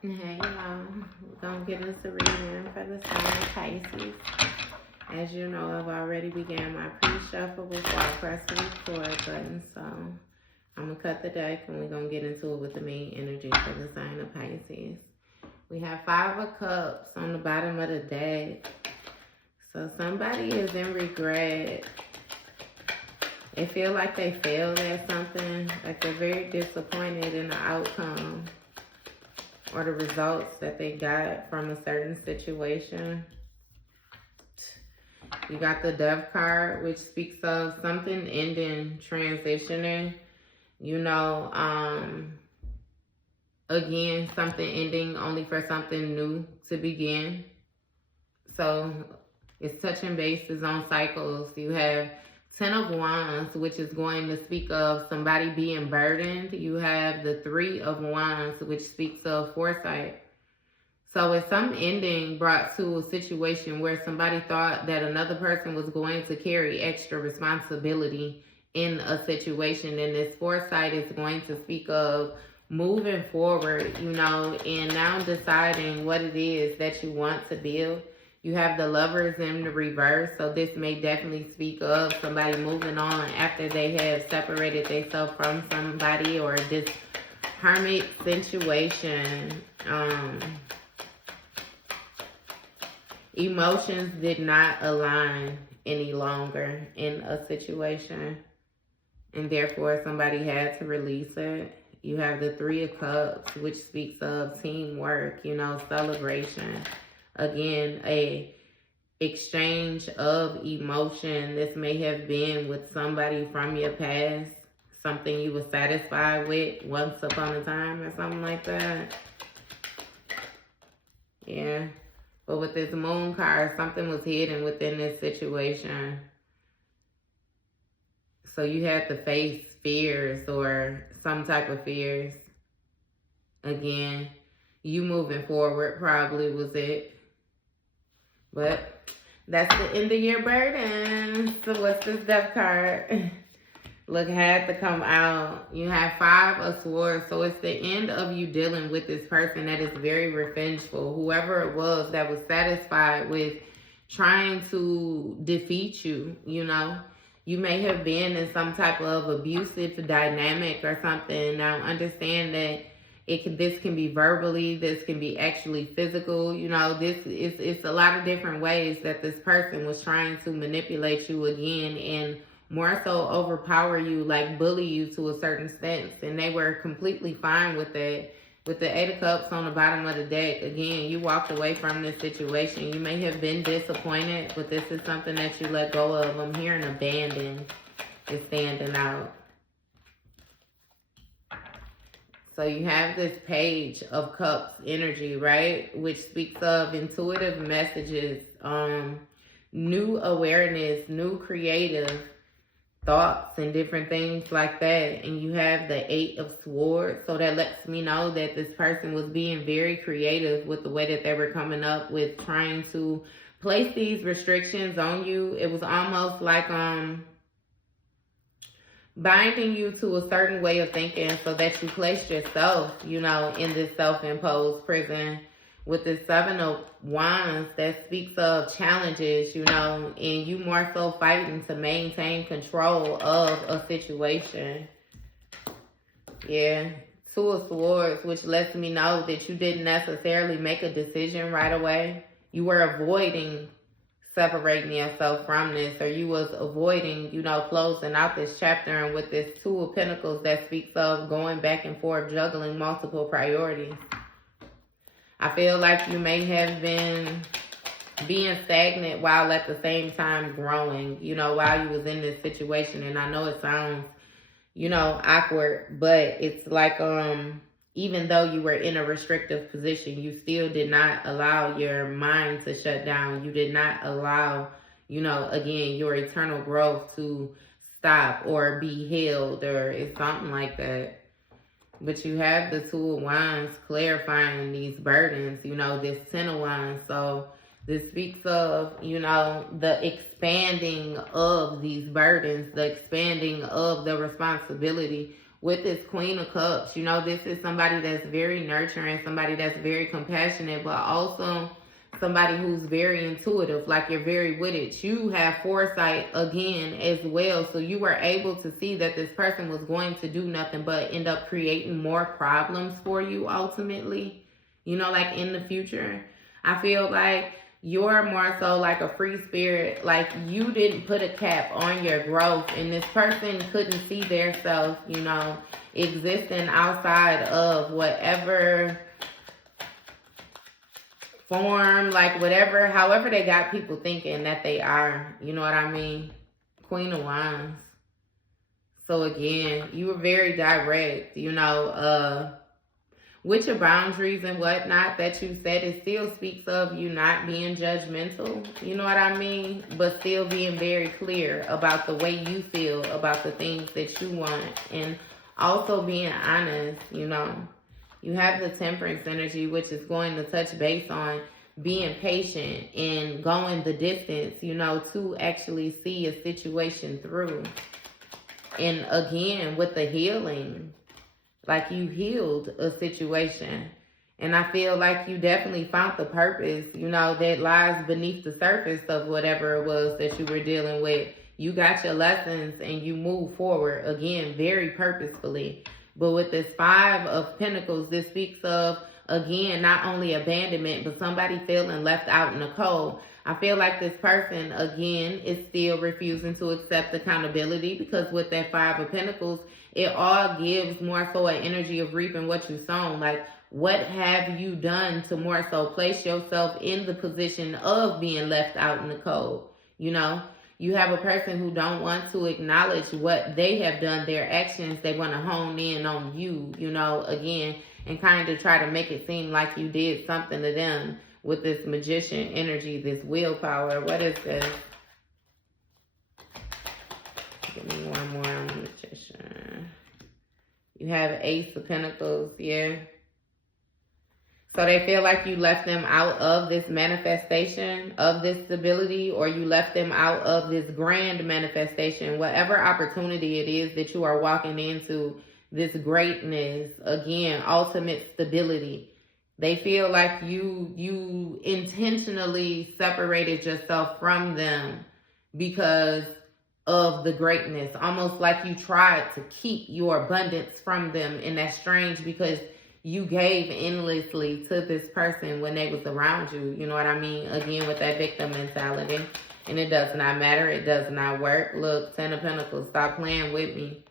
Hey, y'all. We're going to get us a reading for the sign of Pisces. As you know, I've already began my pre-shuffle before I press the record button. So I'm going to cut the deck and we're going to get into it with the main energy for the sign of Pisces. We have 5 of Cups on the bottom of the deck. So somebody is in regret. They feel like they failed at something, like they're very disappointed in the outcome or the results that they got from a certain situation. You got the Death card, which speaks of something ending, transitioning, again, something ending only for something new to begin. So it's touching bases on cycles. You have 10 of Wands, which is going to speak of somebody being burdened. You have the 3 of Wands, which speaks of foresight. So it's some ending brought to a situation where somebody thought that another person was going to carry extra responsibility in a situation. And this foresight is going to speak of moving forward, and now deciding what it is that you want to build. You have the Lovers in the reverse, so this may definitely speak of somebody moving on after they have separated themselves from somebody or this hermit situation. Emotions did not align any longer in a situation, and therefore somebody had to release it. You have the 3 of Cups, which speaks of teamwork, celebration. Again, a exchange of emotion. This may have been with somebody from your past, something you were satisfied with once upon a time or something like that. Yeah. But with this Moon card, something was hidden within this situation. So you had to face fears or some type of fears. Again, you moving forward probably was it. But that's the end of your burden. So what's this Death card? Look, had to come out. You have 5 of Swords. So it's the end of you dealing with this person that is very revengeful. Whoever it was that was satisfied with trying to defeat you, You may have been in some type of abusive dynamic or something. Now understand that this can be verbally, this can be actually physical. It's a lot of different ways that this person was trying to manipulate you again and more so overpower you, like bully you to a certain sense. And they were completely fine with that. With the 8 of Cups on the bottom of the deck, again, you walked away from this situation. You may have been disappointed, but this is something that you let go of. I'm hearing abandon is standing out. So you have this Page of Cups energy, right? Which speaks of intuitive messages, new awareness, new creative thoughts and different things like that. And you have the 8 of Swords. So that lets me know that this person was being very creative with the way that they were coming up with trying to place these restrictions on you. It was almost like binding you to a certain way of thinking so that you place yourself, in this self-imposed prison. With the 7 of Wands, that speaks of challenges, and you more so fighting to maintain control of a situation. Yeah. 2 of Swords, which lets me know that you didn't necessarily make a decision right away. You were avoiding separating yourself from this, or you was avoiding, closing out this chapter. And with this 2 of Pentacles, that speaks of going back and forth, juggling multiple priorities. I feel like you may have been being stagnant while at the same time growing, while you was in this situation. And I know it sounds, awkward, but it's like, even though you were in a restrictive position, you still did not allow your mind to shut down. You did not allow, again, your eternal growth to stop or be held, or it's something like that. But you have the 2 of Wands clarifying these burdens, this 10 of Wands. So this speaks of, the expanding of these burdens, the expanding of the responsibility with this Queen of Cups. You know, this is somebody that's very nurturing, somebody that's very compassionate, but also somebody who's very intuitive, like you're very witted. You have foresight again as well. So you were able to see that this person was going to do nothing but end up creating more problems for you ultimately, you know, like in the future. I feel like you're more so like a free spirit, like you didn't put a cap on your growth, and this person couldn't see their self, you know, existing outside of whatever form, like whatever, however they got people thinking that they are, you know what I mean? Queen of Wands. So again, you were very direct, you know, with your boundaries and whatnot that you said. It still speaks of you not being judgmental, you know what I mean? But still being very clear about the way you feel about the things that you want, and also being honest, you know. You have the Temperance energy, which is going to touch base on being patient and going the distance, you know, to actually see a situation through. And again, with the healing, like you healed a situation. And I feel like you definitely found the purpose, you know, that lies beneath the surface of whatever it was that you were dealing with. You got your lessons and you move forward, again, very purposefully. But with this Five of Pentacles, this speaks of, again, not only abandonment, but somebody feeling left out in the cold. I feel like this person, again, is still refusing to accept accountability, because with that Five of Pentacles, it all gives more so an energy of reaping what you sown. Like, what have you done to more so place yourself in the position of being left out in the cold, you know? You have a person who don't want to acknowledge what they have done, their actions. They want to hone in on you, you know, again, and kind of try to make it seem like you did something to them with this Magician energy, this willpower. What is this? Give me one more on the Magician. You have Ace of Pentacles, yeah. So they feel like you left them out of this manifestation of this stability, or you left them out of this grand manifestation, whatever opportunity it is that you are walking into, this greatness, again, ultimate stability. They feel like you intentionally separated yourself from them because of the greatness, almost like you tried to keep your abundance from them. And that's strange, because you gave endlessly to this person when they was around you. You know what I mean? Again, with that victim mentality. And it does not matter. It does not work. Look, Ten of Pentacles, stop playing with me.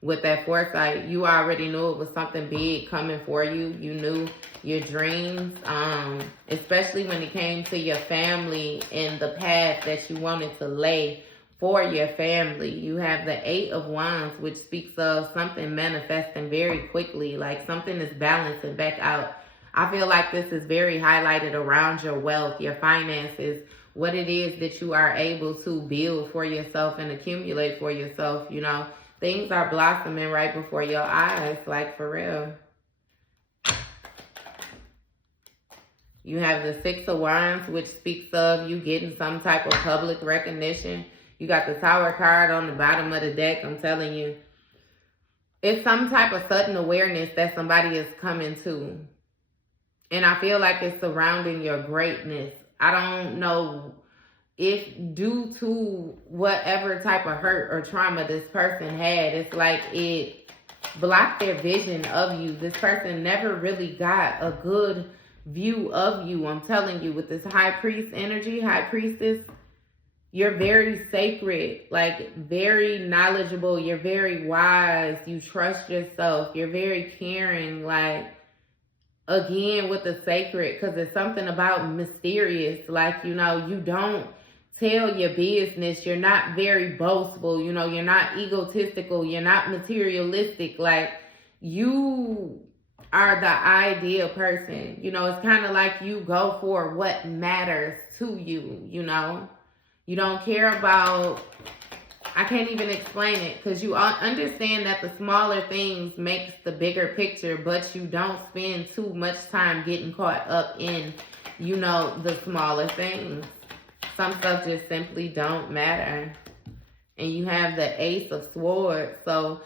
With that foresight, you already knew it was something big coming for you. You knew your dreams, especially when it came to your family and the path that you wanted to lay for your family. You have the Eight of Wands, which speaks of something manifesting very quickly, like something is balancing back out. I feel like this is very highlighted around your wealth, your finances, what it is that you are able to build for yourself and accumulate for yourself. You know, things are blossoming right before your eyes, like for real. You have the Six of Wands, which speaks of you getting some type of public recognition. You got the Tower card on the bottom of the deck. I'm telling you, it's some type of sudden awareness that somebody is coming to. And I feel like it's surrounding your greatness. I don't know if due to whatever type of hurt or trauma this person had, it's like it blocked their vision of you. This person never really got a good view of you. I'm telling you, with this High Priest energy, High Priestess, you're very sacred, like very knowledgeable. You're very wise. You trust yourself. You're very caring, like, again, with the sacred, because it's something about mysterious. Like, you know, you don't tell your business. You're not very boastful. You know, you're not egotistical. You're not materialistic. Like, you are the ideal person. You know, it's kind of like you go for what matters to you, you know. You don't care about, I can't even explain it, because you understand that the smaller things makes the bigger picture, but you don't spend too much time getting caught up in, you know, the smaller things. Some stuff just simply don't matter. And you have the Ace of Swords. So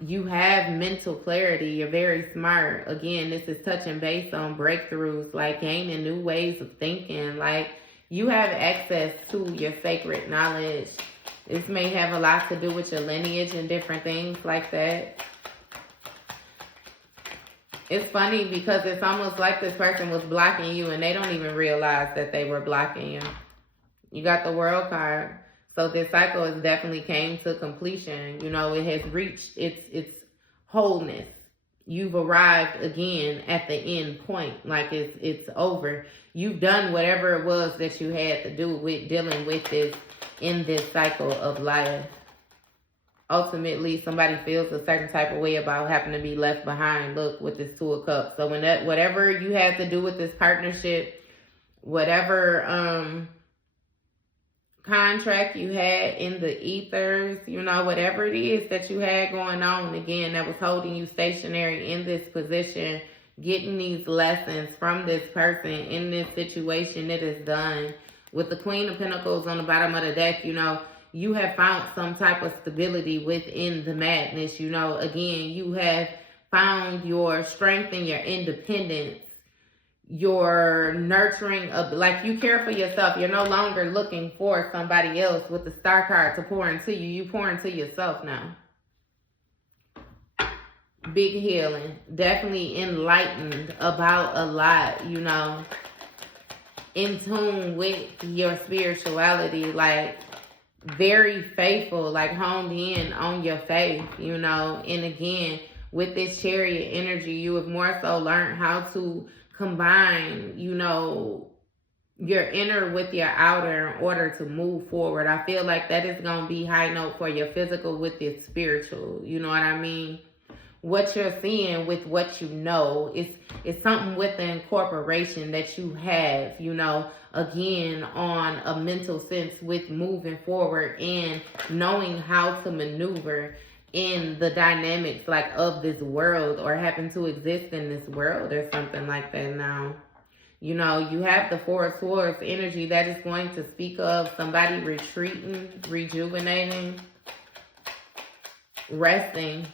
You have mental clarity. You're very smart. Again, this is touching base on breakthroughs, like gaining new ways of thinking. Like, you have access to your sacred knowledge. This may have a lot to do with your lineage and different things like that. It's funny because it's almost like this person was blocking you and they don't even realize that they were blocking you. You got the World card. So this cycle has definitely came to completion. You know, it has reached its wholeness. You've arrived again at the end point. Like it's over. You've done whatever it was that you had to do with dealing with this in this cycle of life. Ultimately, somebody feels a certain type of way about having to be left behind. Look, with this Two of Cups. So when that, whatever you had to do with this partnership, whatever contract you had in the ethers, you know, whatever it is that you had going on, again, that was holding you stationary in this position, getting these lessons from this person in this situation, it is done. With the Queen of Pentacles on the bottom of the deck, you know, you have found some type of stability within the madness. You know, again, you have found your strength and your independence, your nurturing of, like, you care for yourself. You're no longer looking for somebody else with the Star card to pour into you. You pour into yourself now. Big healing. Definitely enlightened about a lot, you know. In tune with your spirituality, like very faithful, like honed in on your faith, you know. And again, with this Chariot energy, you have more so learned how to combine, you know, your inner with your outer in order to move forward. I feel like that is going to be high note for your physical with your spiritual, you know what I mean? What you're seeing with what you know, it's something with the incorporation that you have, you know, again, on a mental sense with moving forward and knowing how to maneuver in the dynamics, like, of this world, or happen to exist in this world or something like that. Now, you know, you have the Four of Swords energy that is going to speak of somebody retreating, rejuvenating, resting.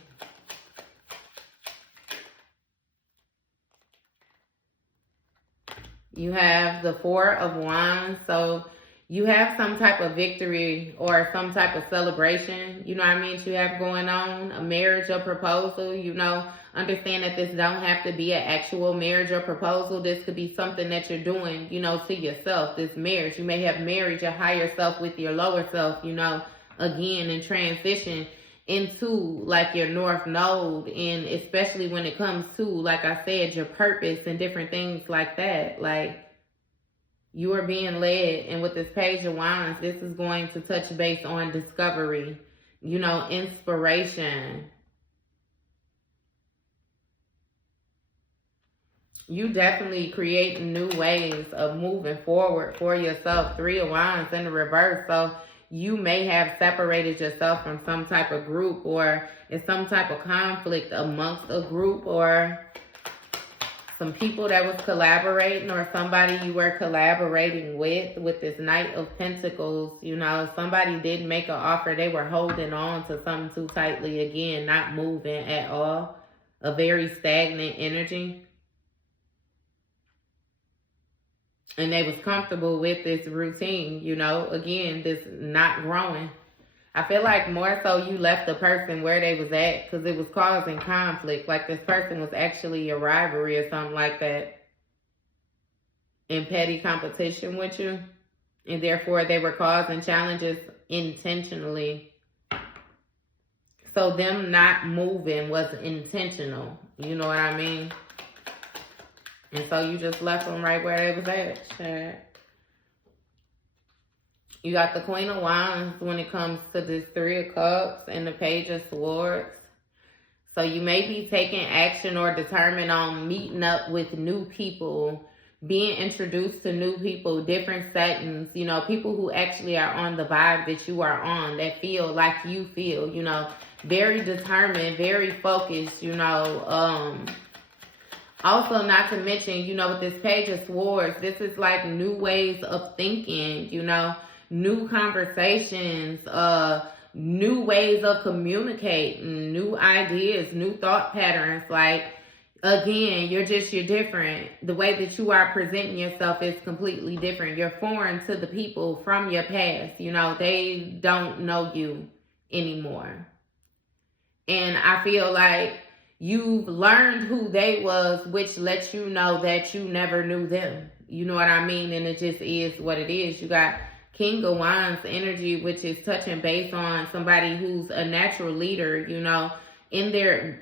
You have the Four of Wands, so you have some type of victory or some type of celebration, you know what I mean, you have going on, a marriage or proposal, you know. Understand that this don't have to be an actual marriage or proposal. This could be something that you're doing, you know, to yourself, this marriage. You may have married your higher self with your lower self, you know, again, in transition into, like, your North Node, and especially when it comes to, like I said, your purpose and different things like that. Like, you are being led, and with this Page of Wands, this is going to touch base on discovery, you know, inspiration. You definitely create new ways of moving forward for yourself. Three of Wands in the reverse. So you may have separated yourself from some type of group, or in some type of conflict amongst a group, or some people that was collaborating, or somebody you were collaborating with this Knight of Pentacles. You know, somebody did make an offer. They were holding on to something too tightly. Again, not moving at all. A very stagnant energy. And they was comfortable with this routine, you know, again, this not growing. I feel like more so you left the person where they was at because it was causing conflict. Like, this person was actually a rivalry or something like that, in petty competition with you. And therefore they were causing challenges intentionally. So them not moving was intentional. You know what I mean? And so you just left them right where they was at. You got the Queen of Wands when it comes to this Three of Cups and the Page of Swords. So you may be taking action or determined on meeting up with new people, being introduced to new people, different settings, you know, people who actually are on the vibe that you are on, that feel like you feel, you know, very determined, very focused, you know. Also, not to mention, you know, with this Page of Swords, this is like new ways of thinking, you know, new conversations, new ways of communicating, new ideas, new thought patterns. Like, again, you're different. The way that you are presenting yourself is completely different. You're foreign to the people from your past. You know, they don't know you anymore. And I feel like you've learned who they was, which lets you know that you never knew them. You know what I mean? And it just is what it is. You got King of Wands energy, which is touching base on somebody who's a natural leader, you know, in their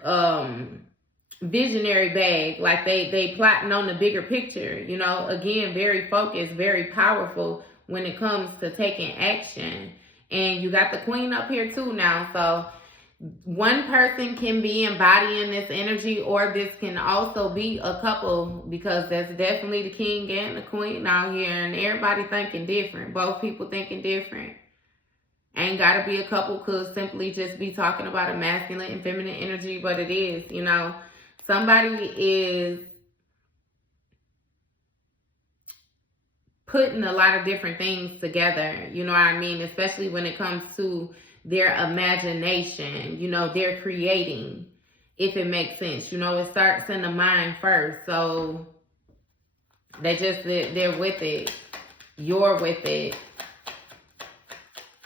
visionary bag. Like they plotting on the bigger picture, you know, again, very focused, very powerful when it comes to taking action. And you got the Queen up here too now. So one person can be embodying this energy, or this can also be a couple, because that's definitely the King and the Queen out here, and everybody thinking different. Both people thinking different. Ain't gotta be a couple, could simply just be talking about a masculine and feminine energy, but it is, you know, somebody is putting a lot of different things together, you know what I mean, especially when it comes to their imagination. You know, they're creating, if it makes sense. You know, it starts in the mind first. So they're with it. You're with it.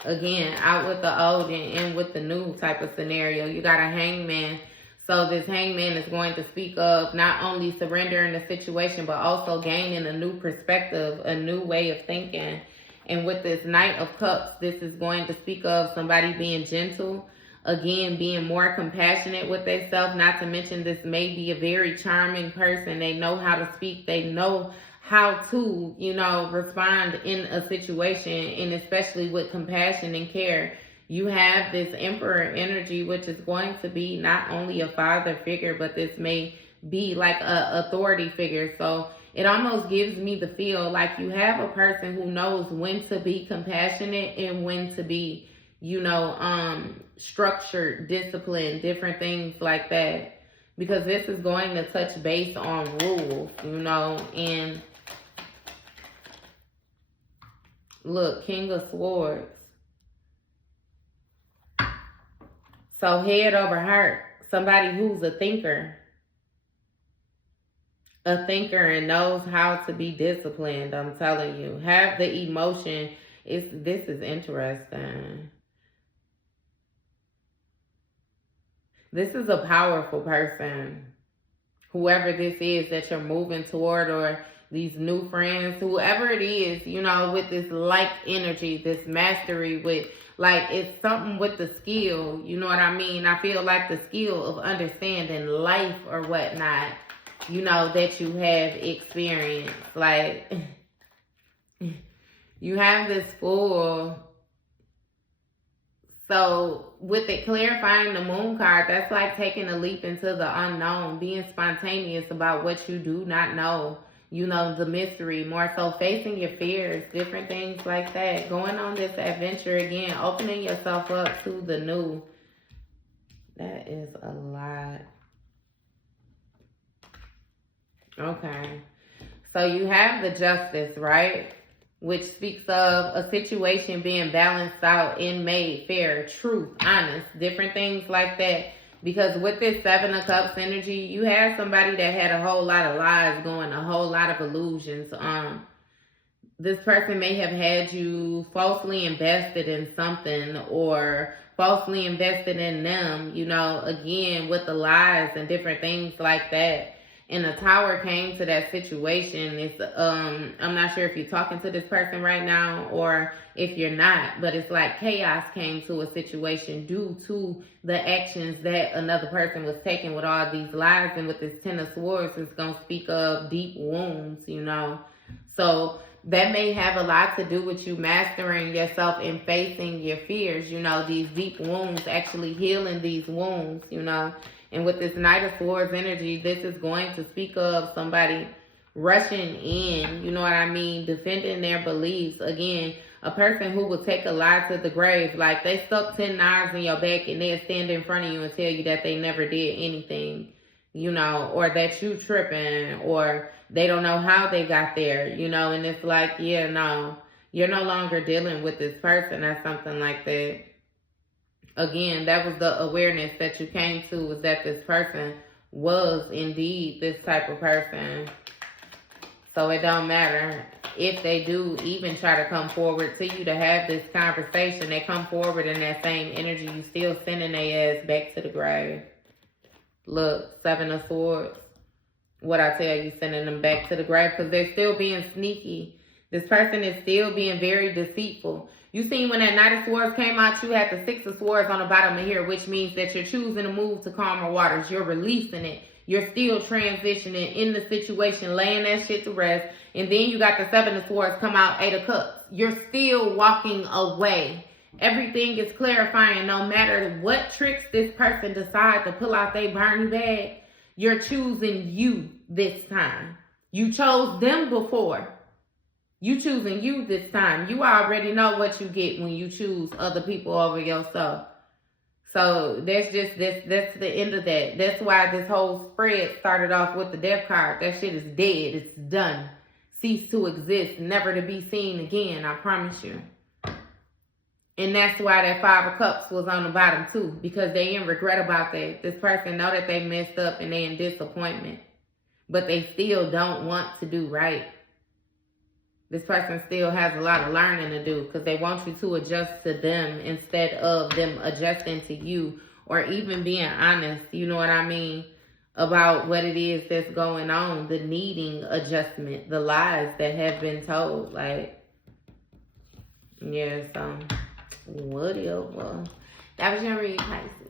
Again, out with the old and in with the new type of scenario. You got a Hangman. So this Hangman is going to speak of not only surrendering the situation, but also gaining a new perspective, a new way of thinking. And with this Knight of Cups, this is going to speak of somebody being gentle, again, being more compassionate with themselves. Not to mention, this may be a very charming person. They know how to speak. They know how to, you know, respond in a situation, and especially with compassion and care. You have this Emperor energy, which is going to be not only a father figure, but this may be like a authority figure. So it almost gives me the feel like you have a person who knows when to be compassionate and when to be, you know, structured, disciplined, different things like that. Because this is going to touch base on rules, you know. And look, King of Swords. So head over heart, somebody who's a thinker and knows how to be disciplined. I'm telling you, have the emotion. This is interesting. This is a powerful person. Whoever this is that you're moving toward, or these new friends, whoever it is, you know, with this like energy, this mastery, with like, it's something with the skill, you know what I mean? I feel like the skill of understanding life or whatnot, you know, that you have experienced. Like, you have this Fool. So with it clarifying the Moon card, that's like taking a leap into the unknown, being spontaneous about what you do not know, you know, the mystery, more so facing your fears, different things like that. Going on this adventure again, opening yourself up to the new. That is a lot. Okay. So you have the Justice, right? Which speaks of a situation being balanced out and made fair, truth, honest, different things like that. Because with this Seven of Cups energy, you have somebody that had a whole lot of lies going, a whole lot of illusions. This person may have had you falsely invested in something, or falsely invested in them, you know, again, with the lies and different things like that. And the Tower came to that situation. It's I'm not sure if you're talking to this person right now or if you're not, but it's like chaos came to a situation due to the actions that another person was taking with all these lies. And with this Ten of Swords, it's going to speak of deep wounds, you know. So that may have a lot to do with you mastering yourself and facing your fears, you know, these deep wounds, actually healing these wounds, you know. And with this Knight of Swords energy, this is going to speak of somebody rushing in, you know what I mean, defending their beliefs. Again, a person who will take a lie to the grave. Like, they stuck 10 knives in your back and they'll stand in front of you and tell you that they never did anything, you know, or that you tripping, or they don't know how they got there, you know. And it's like, yeah, no, you're no longer dealing with this person or something like that. again, that was the awareness that you came to, was that this person was indeed this type of person. So it don't matter if they do even try to come forward to you to have this conversation. They come forward in that same energy. You still sending their ass back to the grave. Look, 7 of Swords. What I tell you, sending them back to the grave because they're still being sneaky. This person is still being very deceitful. You seen when that Knight of Swords came out, you had the 6 of Swords on the bottom of here, which means that you're choosing to move to calmer waters. You're releasing it. You're still transitioning in the situation, laying that shit to rest. And then you got the 7 of Swords come out, 8 of Cups. You're still walking away. Everything is clarifying. No matter what tricks this person decide to pull out their Barney bag, you're choosing you this time. You chose them before. You choosing you this time. You already know what you get when you choose other people over yourself. So that's just that's the end of that. That's why this whole spread started off with the death card. That shit is dead. It's done. Cease to exist. Never to be seen again. I promise you. And that's why that 5 of Cups was on the bottom too. Because they in regret about that. This person know that they messed up and they in disappointment. But they still don't want to do right. This person still has a lot of learning to do because they want you to adjust to them instead of them adjusting to you or even being honest, you know what I mean, about what it is that's going on, the needing adjustment, the lies that have been told. Like, yeah, so, whatever. That was your read, Pisces.